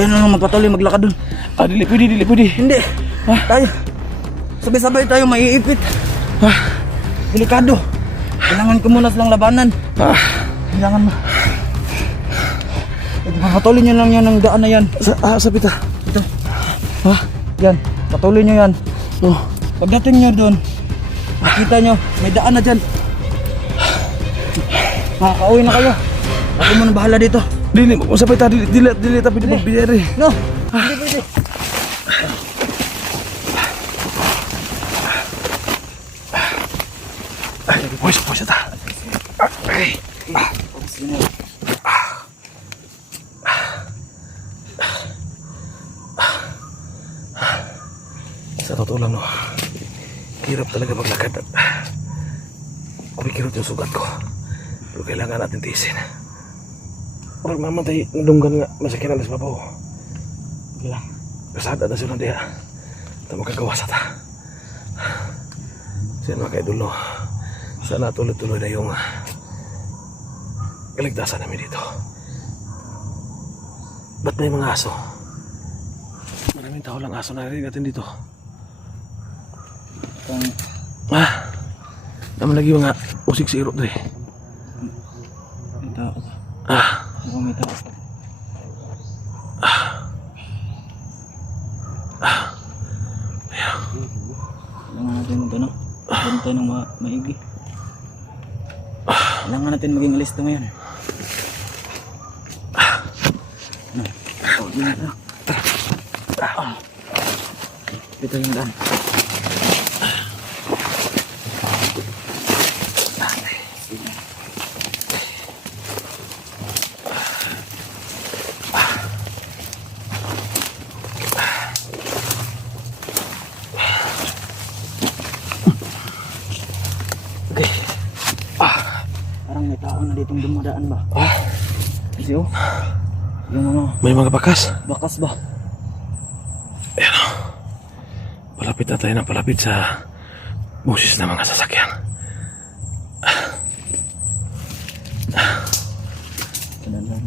Kayo na lang magpatuloy maglakad dun. Dili pwede. Hindi. Tayo. Sabay-sabay tayo maiipit. Delikado. Kailangan ko muna silang labanan. Kailangan mo. Patuloy nyo lang yan ang daan na yan. Sa pita. Ito. Yan. Patuloy nyo yan. Pagdating nyo doon, makita nyo, may daan na dyan. Makakauwi na kayo. Ako muna bahala dito. Dili, sa pita. Dili, tapi di magbiyari. No, hindi pwede. Push ta. Okay. Sa totoo lang, no, hirap talaga maglakad. Kumikirot yung sugat ko, pero kailangan natin tiisin. Orang mamatay nalunggan nga masakinan na sa babaw. Bilang. Kasada na sila diha. Ito magkagawa sa ta. Siya mga kaidolo, sana tuloy-tuloy na yung kaligtasan namin dito. Ba't may mga aso? Maraming tao lang aso narinig natin dito. Naman lagi mga usik si Iro dre. May tao ba? May tao. Kailangan natin mag-ano? Bantay ng maigi. Kailangan natin maging listo ngayon. Ito yung daan. Parang may tao na ditong dumadaan ba? Kasi yung mga May mga bakas. bakas ba? Ayan o. Palapit na tayo ng palapit sa busis ng mga sasakyan. Kailangan.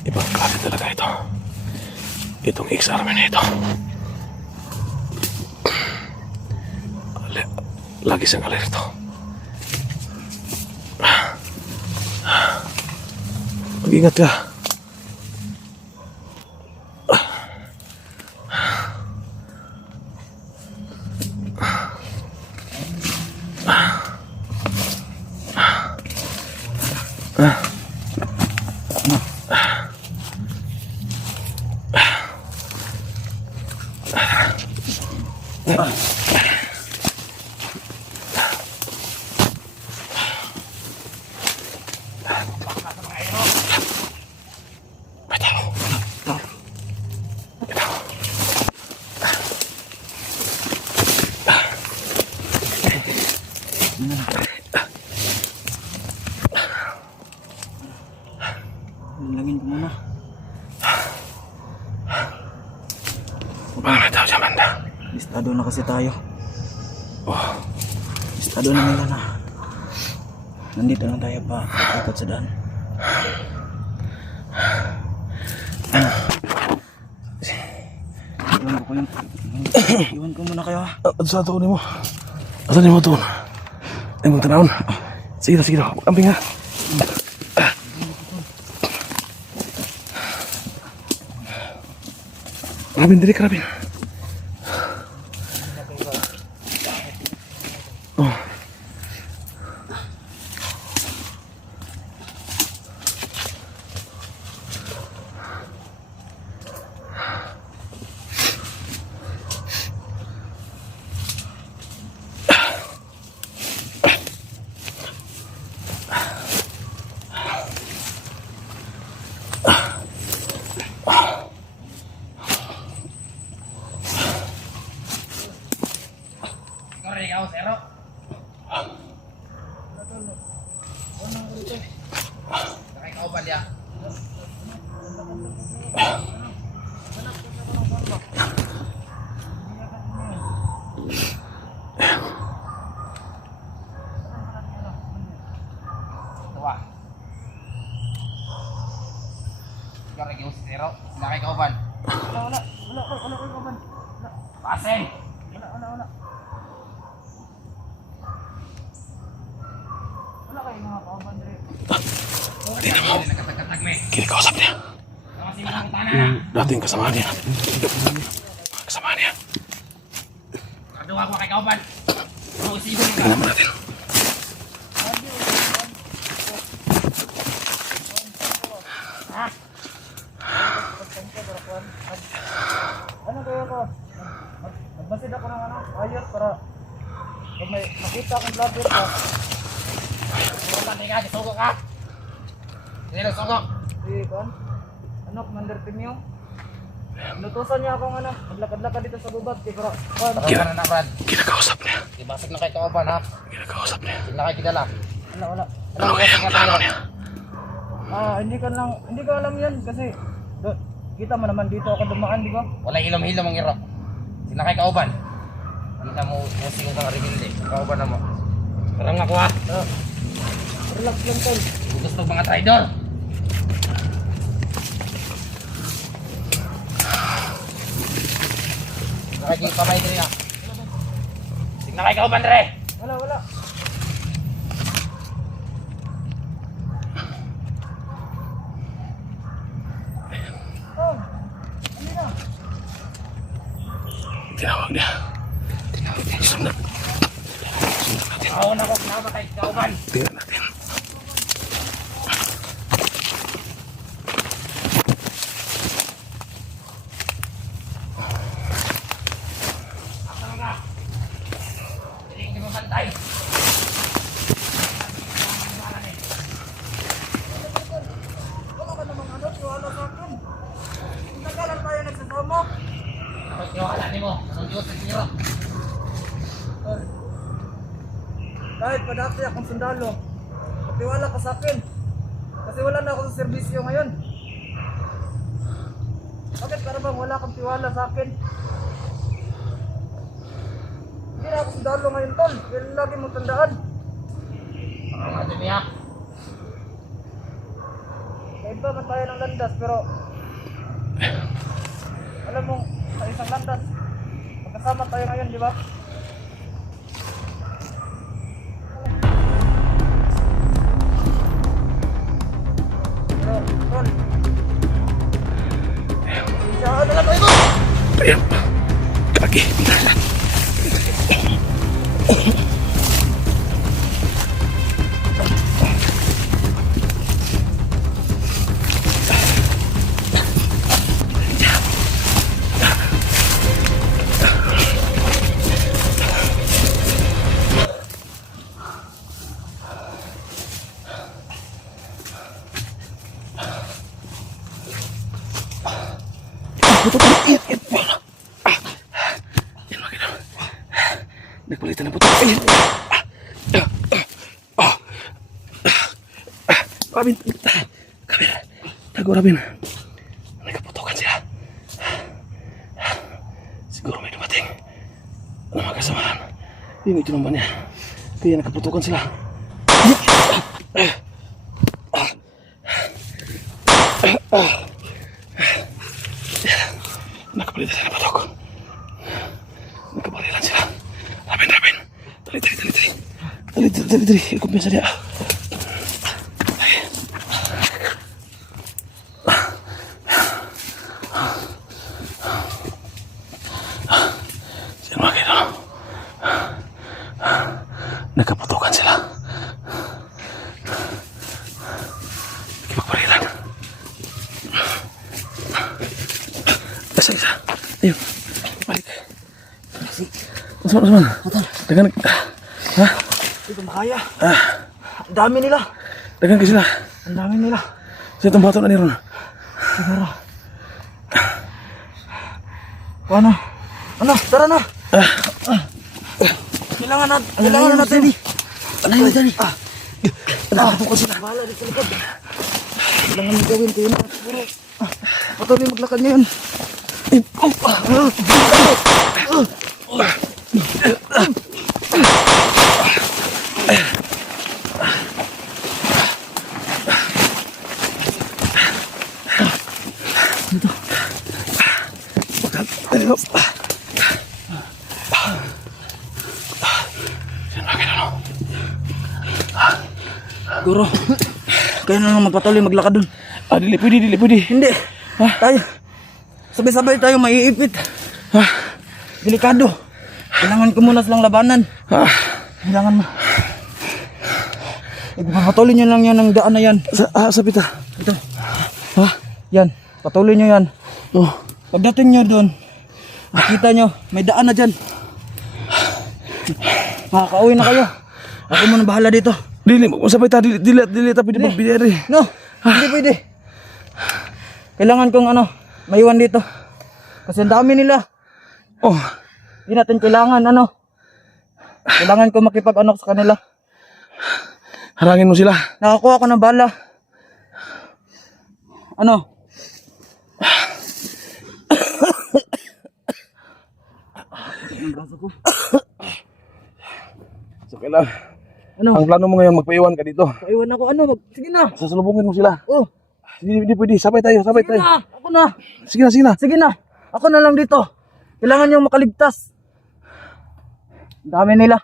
Ibang klase talaga ito. Itong X-Army na ito. Lagi siyang alerto. Mag-ingat ka. Lagin ko muna. Baka may tao dyan, Manda. Listado na kasi tayo. Oh, Listado na nila na. Nandito lang tayo pa. Ikot sa daan. Iwan ko yun. Iwan ko muna kayo ha. sa ito mo. Asan mo ito? Ay mong tanawon. Sige na. Kamping ha. Karabin, dili karabin. Oh. Wala kayo kaban. Paseng! Wala. Wala kayo mga kaban, Dre. Tingnan mo. Nakatagkatag me. Kinakausap niya. Kasi mga utana. Yung dating kasama niya. Kasama niya. Kaduha ko kay kauban. Ano usibin ka? Tingnan mo natin. Ha? Ano kaya ko? Magbasid ako ng ayos para pag may makita akong vlogger ka. Kauban, teka, sugo ka. Sino sugo? Si Juan, ano, Commander Timio. Lutusan niya akong maglakad-lakad dito sa gubat. Pero, Juan, Tara na, Brad. Kinakausap niya. Ibasig na kay kauban, ha? Kinakausap niya. Hindi na kayo kidala. wala. Ano kaya ang plano niya? Hindi ko alam yan kasi kita mo naman dito ako dumaan, di ba? Wala hilom-hilom ang iro. Sina kay kauban. Hindi na mo musing kang rimindi. Kauban na mo. Parang ako, ha? Relax lang, tol. Gusto mga traidor. Nakikita pa ba ito niya? Tingnan kay kauban, Dre. Wala. Oh, ano na? Tinawag niya. Sunod. Oo na ko, sinama kay kauban. Tingnan natin. Hindi mo bantay. Wala ka namang tiwala sa akin. Nagalan tayo nagsasama. Ako tiwala ni mo. Ang Diyos sa tiro. Tol, kahit pa dati akong sundalo, tiwala ka sa akin. Kasi wala na ako sa serbisyo ngayon. Bakit para bang wala kang tiwala sa akin? Hindi na ako sundalo ngayon, tol. Yan lagi mong tandaan. Ang ato niya. Kaiba man tayo ng landas, pero alam mo, sa isang landas, magkasama tayo ngayon, di ba? Pero, tol, siya na lang kayo! Ayan. Kaki. Yan makina. Nagpalitan ng putok. Ayan. Rabin. Kamera. Tago, Rabin. Nagkaputokan sila. Siguro may dumating. Ano mga kasamahan? Yung ito naman niya. Kaya nagkaputokan sila. Nakapalitan sila ng putok. Nagkabalilan sila. Rabin. Dali. Kumpiyansa niya. Sino makita? Nagkaputokan sila. Nakipagparilan. Isa. Ayun. Balik. Usman. Dagan. Ha? Ito makaya. Ang dami nila. Dagan ka sila. Ang dami nila. Sa itong bato na niron. Siguro. Ano? Tara na. Kailangan na natin. Ano yun, Dani? Ako ko sila. Bahala dito likod. Kailangan mo gawin ko yun. Siguro. Patuloy maglakad niya yun. Dali ko. Yan ba, kailan? Guro, kaya na lang magpatuloy maglakad dun. Dili pwede. Hindi. Tayo. Sabay-sabay tayo maiipit. Delikado. Kailangan ko muna silang labanan. Kailangan mo. Patuloy nyo lang yan ang daan na yan. Sapit Ito. Yan. Patuloy nyo yan. Pagdating nyo doon, nakita nyo, may daan na dyan. Makakauwi na kayo. Ako muna bahala dito. Dili, sapit dili tapi di magbiyari. No, hindi pwede. Kailangan kong maiwan dito. Kasi ang dami nila. Hindi natin kailangan Kailangan ko makipag-anak sa kanila. Harangin mo sila. Nakakuha ko ng bala. So kailan? Ang plano mo ngayon magpaiwan ka dito. Paiwan ako sige na. Sasalubungin mo sila. Hindi pwede. Sabay tayo. na. Ako na. Sige na. Sige na. Ako na lang dito. Kailangan nyo makaligtas. Ang dami nila.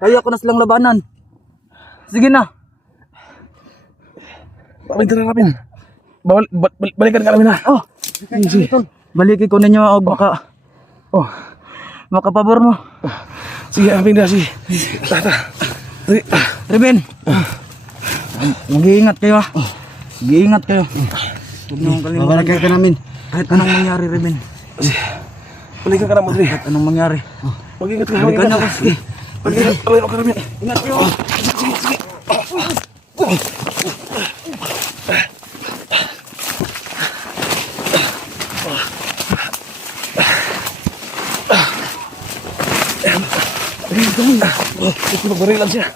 Kaya ko na silang labanan. Sige na. Rapin. Balikan ka namin na. Sige. Balikin ko ninyo og makapabor mo. Sige, Rapin na. Sige. Reben. Mag-iingat kayo Mag-iingat kayo. Huwag nyo kalimutan. Babalikan ka namin. Kahit anong mangyari, Reben. Balikan ka na, Madri. Kahit anong mangyari. Mag-ingat ka. Balikan nyo ako. Sige. Balikan ka namin. Ingat kayo. Sige. Ito magbarilan siya.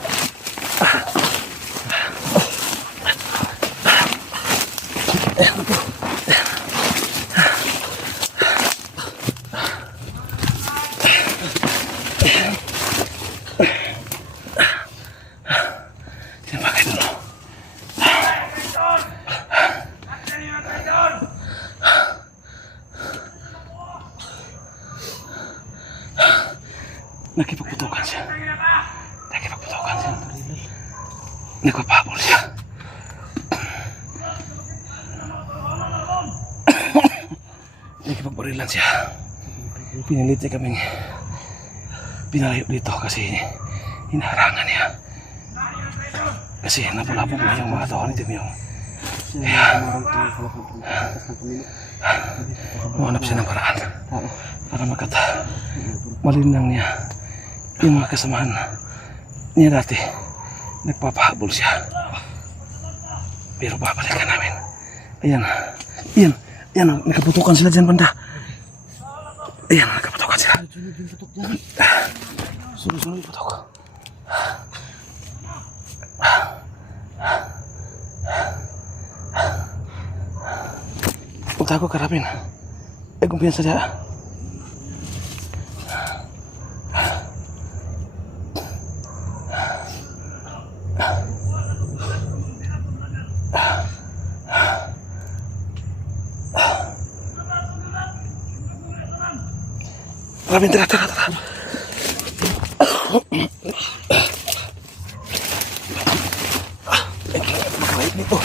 Nakipagputukan siya. Nagpapahabol siya. Nakipagbarilan siya. Pinilit niya kaming pinalayo dito kasi hinaharangan niya. Kasi napulapog na yung mga tao ni Timyong. Humanap siya ng paraan para malinang niya yung mga kasamahan niya dati. Nagpapahabol siya. Pero babalikan namin. Ayan, nakaputukan sila dyan, banda. Ayan, nakaputukan sila. Sunod yung putok. Punta ako karapin. Kumpiyansa siya. Rapin, tara. Makalait nito.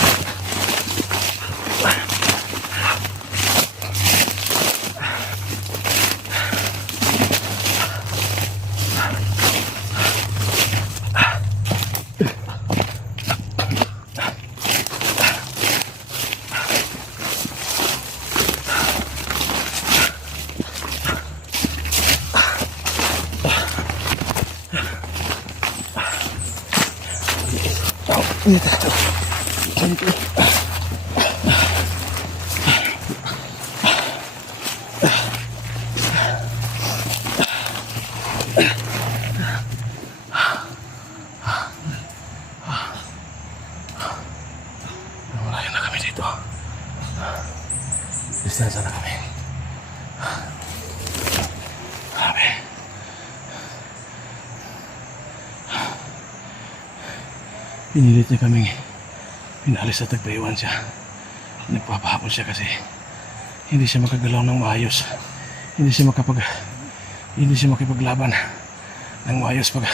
Malayo na kami dito. Distansya na kami. Grabe. Pinilit niya kaming pinalis at nagpaiwan siya. Nagpapahabol siya kasi Hindi siya makagalaw ng maayos. Hindi siya makipaglaban ng maayos pag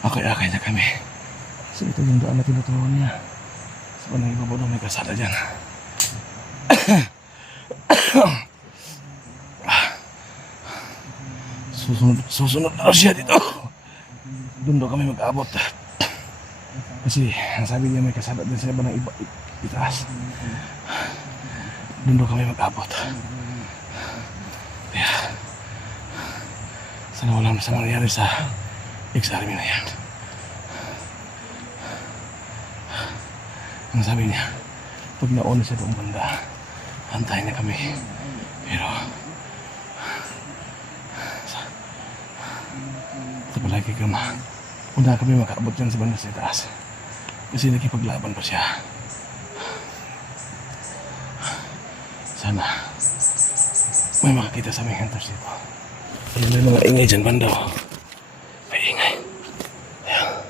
akay-akay na kami. So ito yung daan na tinuturuan niya. So anong ibabaw daw may kasada dyan. Susunod na raw siya dito. Doon daw kami mag-abot. Kasi ang sabi niya may kasada din sa iba ng itaas. Doon daw kami mag-abot. Kaya sana walang masama nangyari sa ex-army na yan. Ang sabi niya, pag nauna siya doon banda, antayin na kami. Pero palagi ka una kami makaabot dyan sa banda sa itaas. Kasi nakipaglaban pa siya. Sana may makakita sa aming hunters dito. Ayun, may mga ingay dyan banda. May ingay. Ayan.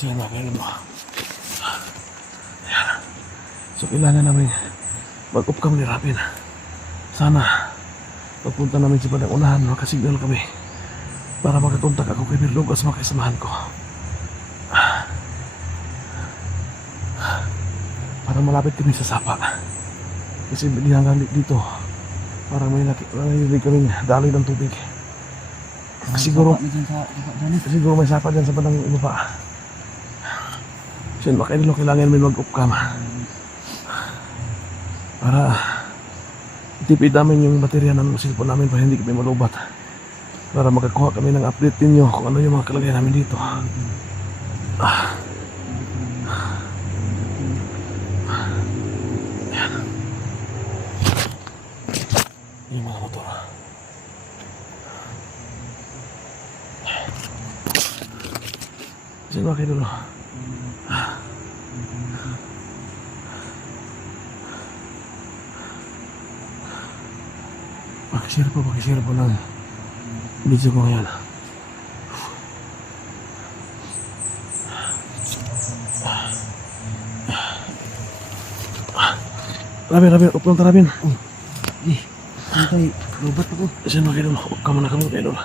Saan ba kayo mo? Ayan. So kailangan namin mag-upcam ni Rapin. Sana pagpunta namin sa bandang unahan, makasignal kami para makakontak ako kay Mirlog at sa mga kasamahan ko. Para malapit kami sa sapa. Kasi hindi hanggang dito para may narinig kaming daloy ng tubig. Siguro may sapa dyan sa bandang ibaba. Kasi baka nilo kailangan namin mag-upcam para itipid namin yung baterya ng cellphone namin para hindi kami malubat, para makakuha kami ng update ninyo kung ano yung mga kalagayan namin dito. Ayan. Yung mga motor. Sino ba kayo dulo? Pakishare po ng video ko ngayon. Rabin, upload na Rabin. Antay, lobat ako. Saan ba kayo dulo? Huwag ka muna kami kayo dulo.